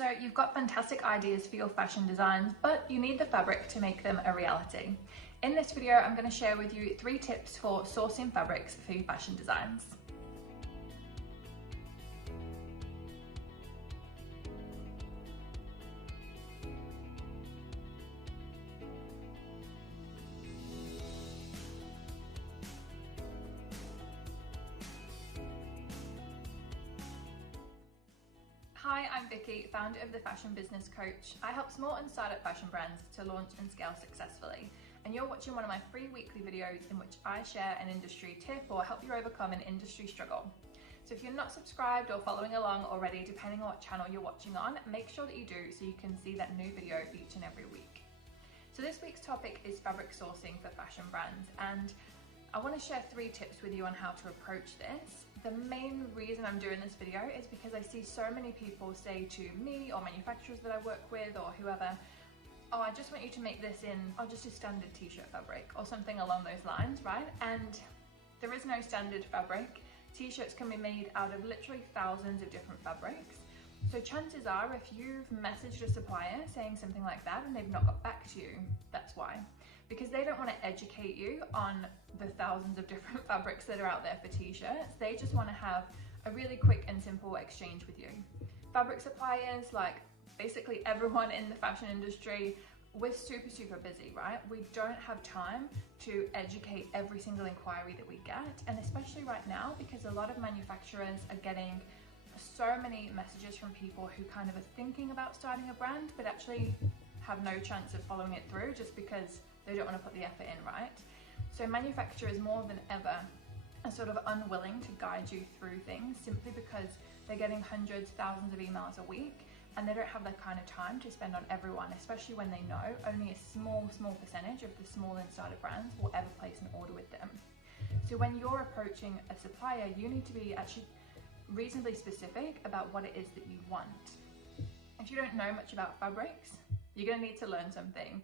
So you've got fantastic ideas for your fashion designs, but you need the fabric to make them a reality. In this video, I'm going to share with you 3 tips for sourcing fabrics for your fashion designs. Hi, I'm Vicki, founder of The Fashion Business Coach. I help small and startup fashion brands to launch and scale successfully. And you're watching one of my free weekly videos in which I share an industry tip or help you overcome an industry struggle. So if you're not subscribed or following along already, depending on what channel you're watching on, make sure that you do so you can see that new video each and every week. So this week's topic is fabric sourcing for fashion brands, and I want to share 3 tips with you on how to approach this. The main reason I'm doing this video is because I see so many people say to me or manufacturers that I work with or whoever, oh, I just want you to make this in, just a standard t-shirt fabric or something along those lines, right? And there is no standard fabric. T-shirts can be made out of literally thousands of different fabrics. So chances are if you've messaged a supplier saying something like that and they've not got back to you, that's why. Because they don't want to educate you on the thousands of different fabrics that are out there for t-shirts. They just want to have a really quick and simple exchange with you. Fabric suppliers, like basically everyone in the fashion industry, we're super busy, right? We don't have time to educate every single inquiry that we get. And especially right now, because a lot of manufacturers are getting so many messages from people who kind of are thinking about starting a brand, but actually have no chance of following it through just because they don't want to put the effort in, right? So manufacturers more than ever are sort of unwilling to guide you through things simply because they're getting hundreds, thousands of emails a week and they don't have that kind of time to spend on everyone, especially when they know only a small percentage of the small and startup brands will ever place an order with them. So when you're approaching a supplier, you need to be actually reasonably specific about what it is that you want. If you don't know much about fabrics, you're going to need to learn something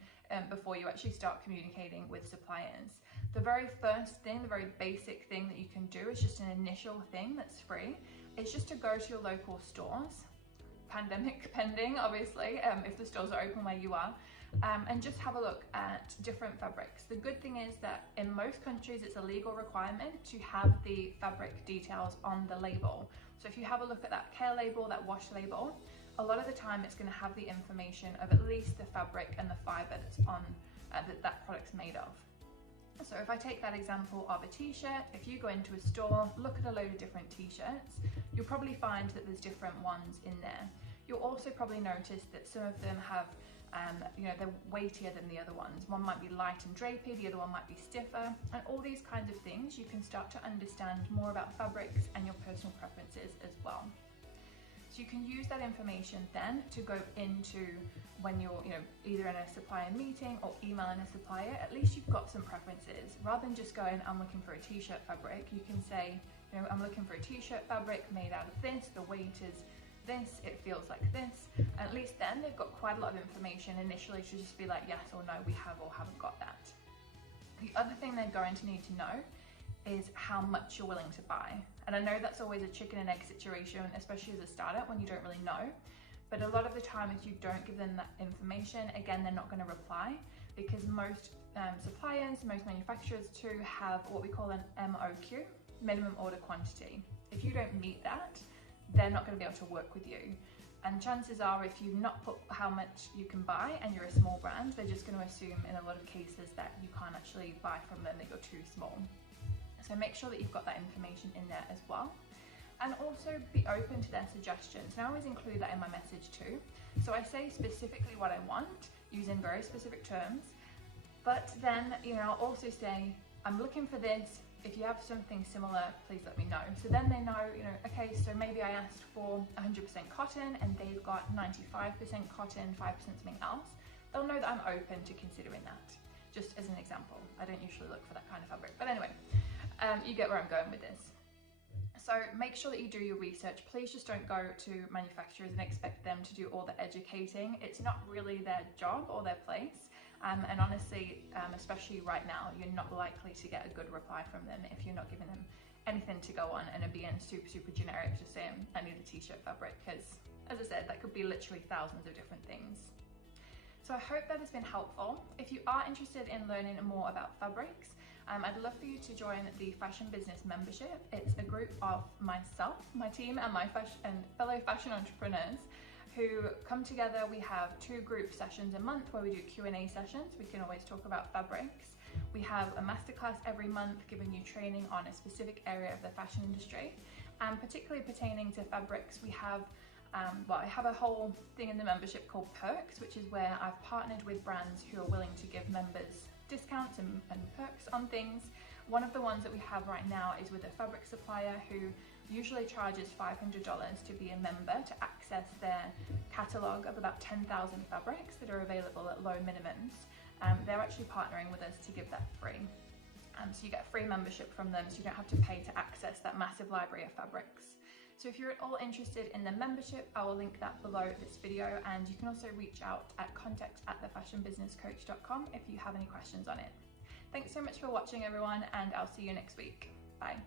before you actually start communicating with suppliers. The very first thing, the very basic thing that you can do is just an initial thing that's free. It's just to go to your local stores, pandemic pending obviously, if the stores are open where you are, and just have a look at different fabrics. The good thing is that in most countries it's a legal requirement to have the fabric details on the label. So if you have a look at that care label, that wash label, a lot of the time it's going to have the information of at least the fabric and the fibre that's on that product's made of. So if I take that example of a t-shirt, if you go into a store, look at a load of different t-shirts, you'll probably find that there's different ones in there. You'll also probably notice that some of them have, they're weightier than the other ones. One might be light and drapey, the other one might be stiffer, and all these kinds of things you can start to understand more about fabrics and your personal preferences as well. So you can use that information then to go into when you're either in a supplier meeting or emailing a supplier. At least you've got some preferences. Rather than just going, I'm looking for a t-shirt fabric, you can say, I'm looking for a t-shirt fabric made out of this, the weight is this, it feels like this. And at least then they've got quite a lot of information initially to just be like, yes or no, we have or haven't got that. The other thing they're going to need to know is how much you're willing to buy. And I know that's always a chicken and egg situation, especially as a startup when you don't really know. But a lot of the time, if you don't give them that information, again, they're not going to reply, because most suppliers, most manufacturers too, have what we call an MOQ, minimum order quantity. If you don't meet that, they're not going to be able to work with you. And chances are, if you've not put how much you can buy and you're a small brand, they're just going to assume in a lot of cases that you can't actually buy from them, that you're too small. So make sure that you've got that information in there as well. And also be open to their suggestions. And I always include that in my message too. So I say specifically what I want, using very specific terms. But then, I'll also say, I'm looking for this. If you have something similar, please let me know. So then they know, okay, so maybe I asked for 100% cotton and they've got 95% cotton, 5% something else. They'll know that I'm open to considering that, just as an example. I don't usually look for that kind of fabric. But anyway, you get where I'm going with this. So make sure that you do your research. Please just don't go to manufacturers and expect them to do all the educating. It's not really their job or their place. And honestly, especially right now, you're not likely to get a good reply from them if you're not giving them anything to go on and are being super generic, just saying, I need a t-shirt fabric, because as I said, that could be literally thousands of different things. So I hope that has been helpful. If you are interested in learning more about fabrics, I'd love for you to join the Fashion Business Membership. It's a group of myself, my team, and my fellow fashion entrepreneurs who come together. We have 2 group sessions a month where we do Q&A sessions. We can always talk about fabrics. We have a masterclass every month giving you training on a specific area of the fashion industry. And particularly pertaining to fabrics, we have I have a whole thing in the membership called Perks, which is where I've partnered with brands who are willing to give members discounts and perks on things. One of the ones that we have right now is with a fabric supplier who usually charges $500 to be a member to access their catalogue of about 10,000 fabrics that are available at low minimums. They're actually partnering with us to give that free. So you get free membership from them, so you don't have to pay to access that massive library of fabrics. So if you're at all interested in the membership, I will link that below this video, and you can also reach out at contact@thefashionbusinesscoach.com if you have any questions on it. Thanks so much for watching, everyone, and I'll see you next week. Bye.